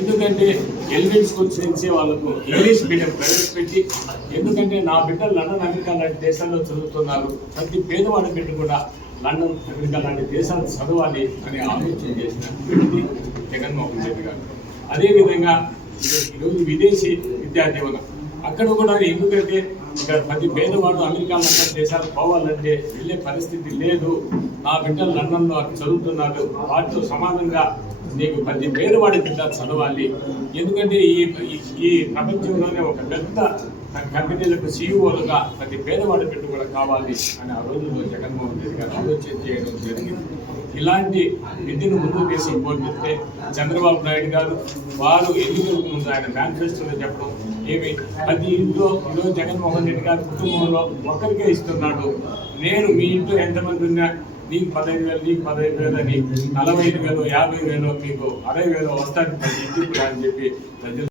ఎందుకంటే element schools నుంచి వాళ్ళకు ఇంగ్లీష్ మీడియం ప్రవేశపెట్టి, ఎందుకంటే నా బిడ్డలు లండన్ అమెరికా లాంటి దేశాల్లో చదువుతున్నారు, ప్రతి పేదవాడి బిడ్డ కూడా లండన్ అమెరికా లాంటి దేశాలు చదవాలి అని ఆలోచన చేసిన వ్యక్తి జగన్మోహన్ రెడ్డి గారు. అదేవిధంగా ఈరోజు విదేశీ విద్యా జీవనం అక్కడ కూడా, ఎందుకంటే ఇక్కడ ప్రతి పేదవాడు అమెరికా లండన్ దేశాలు పోవాలంటే వెళ్ళే పరిస్థితి లేదు, నా బిడ్డలు లండన్లో చదువుతున్నారు, వాటితో సమానంగా నీకు ప్రతి పేదవాడి బిడ్డ చదవాలి. ఎందుకంటే ఈ ప్రపంచంలోనే ఒక పెద్ద కంపెనీలకు సీఈఓలుగా ప్రతి పేదవాడి బిడ్డ కూడా కావాలి అని ఆ రోజుల్లో జగన్మోహన్ రెడ్డి గారు ఆలోచన చేయడం జరిగింది. ఇలాంటి విద్యను ముందుకు తీసుకుపోతే చంద్రబాబు నాయుడు గారు వారు ఎన్నికలకు ముందు ఆయన మేనిఫెస్టోలో చెప్పడం ఏమి, ప్రతి ఇంట్లో ఈరోజు జగన్మోహన్ రెడ్డి గారి కుటుంబంలో ఒక్కరికే ఇస్తున్నాడు, నేను మీ ఇంట్లో ఎంతమంది ఉన్నా నీకు 15,000, నీకు 15,000 అని 45,000, 50,000, మీకు 60,000 వస్తాను ప్రతి ఇంటికి అని చెప్పి ప్రజలు